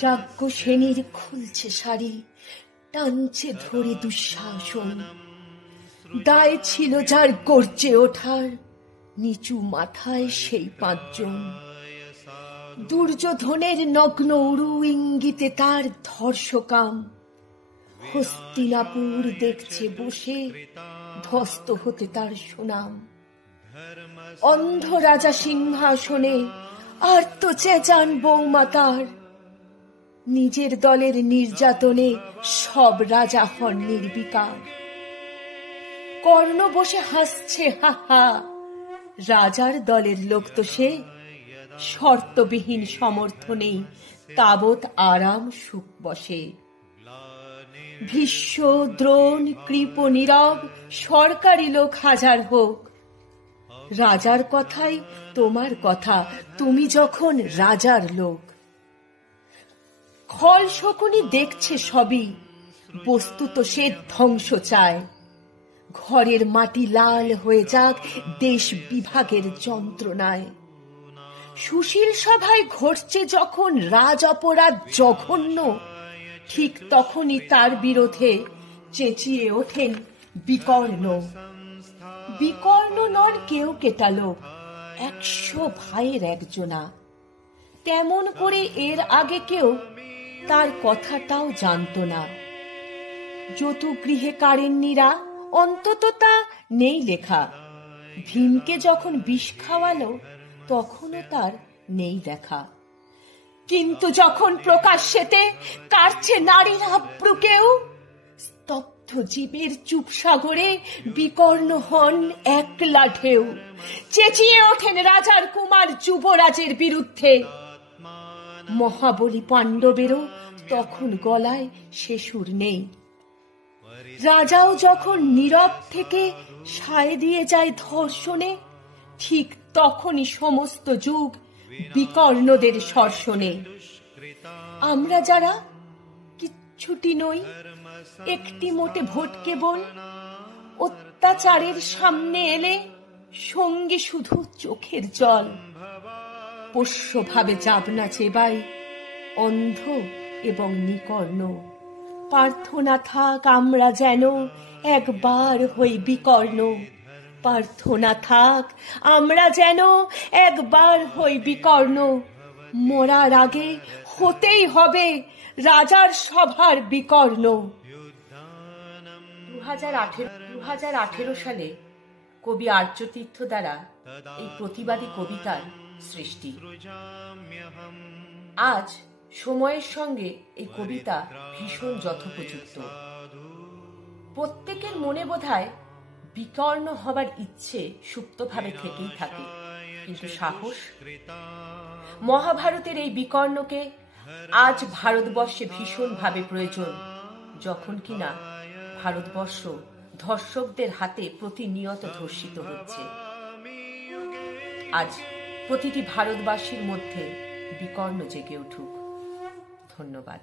যাজ্ঞ সেনীর খুলছে শাড়ি, টানছে ধরে দুঃশাসন। দায় ছিল যার গর্জে ওঠার, নিচু মাথায় সেই পাঁচজন। দুর্যোধনের নগ্ন উরু ইঙ্গিতে তার ধর্ষকাম। হস্তিনাপুর দেখছে বসে, ধ্বস্ত হতে তার সুনাম। অন্ধ রাজা সিংহাসনে আর্ত চেঁচান বৌমা তার। নিজের দলের নির্যাতনে সব রাজা হন নির্বিকার। কর্ণ বসে হাসছে হা হা, রাজার দলের লোক তো সে। শর্তবিহীন সমর্থনেই তাবৎ আরাম সুখ বসে। ভীষ্ম, দ্রোণ, কৃপ, নীরব সরকারি লোক হাজার হোক, রাজার কথাই তোমার কথা, তুমি যখন রাজার লোক। খল শকুনি দেখছে সবই, বস্তুত সে ধ্বংস চায়। ঘরের মাটি লাল হয়ে যাক দেশ বিভাগের যন্ত্রণায়। সুশীল সভায় ঘটছে যখন রাজ অপরাধ জঘন্য, ঠিক তখনই তার বিরোধে চেঁচিয়ে ওঠেন বিকর্ণ। বিকর্ণ নন কেউ কেটা লোক, 100 ভাইয়ের একজনা। তেমন করে এর আগে কেউ তার কথাটাও জানত না। যতগৃহে কারেন্নিরা অন্তত তা নেই লেখা। ভীমকে যখন বিষ খাওয়ালো তখনও তার নেই দেখা। কিন্তু যখন প্রকাশ্যেতে কাটছে নারীর আব্রুকেও, স্তব্ধ জীবের চুপ সাগরে বিকর্ণ হন একলা ঢেউ। চেঁচিয়ে ওঠেন রাজার কুমার যুবরাজের বিরুদ্ধে। মহাবলী পাণ্ডবেরও তখন গলায় সে সুর নেই। রাজাও যখন নীরব থেকে সায় দিয়ে যায় ধর্ষণে, ঠিক তখনই সমস্ত যুগ বিকর্ণদের শর্ষণে। আমরা যারা কিচ্ছুটি নই, একটি মোটে ভোটকে বোন, অত্যাচারের সামনে এলে সঙ্গে শুধু চোখের জল। পোষ্যভাবে যাবনা চেবাই অন্ধ এবং নিকর্ণ। প্রার্থনা থাক আমরা যেন একবার হই বিকর্ণ। প্রার্থনা থাক আমরা যেন একবার হই বিকর্ণ। মরার আগে হতেই হবে রাজার সভার বিকর্ণ। 2018 সালে কবি আর্যতীর্থ দ্বারা এই প্রতিবাদী কবিতার সৃষ্টি। আজ সময়ের সঙ্গে এই কবিতা ভীষণ যথোপযুক্ত। প্রত্যেকের মনে বোধহয় বিকর্ণ হবার ইচ্ছে সুপ্তভাবে থেকেই থাকে, কিন্তু সাহস। মহাভারতের এই বিকর্ণকে আজ ভারতবর্ষে ভীষণভাবে প্রয়োজন, যখন কিনা ভারতবর্ষ ধর্ষকদের হাতে প্রতিনিয়ত ধর্ষিত হচ্ছে। আজ প্রতিটি ভারতবাসীর মধ্যে বিকর্ণ জেগে উঠুক। ধন্যবাদ।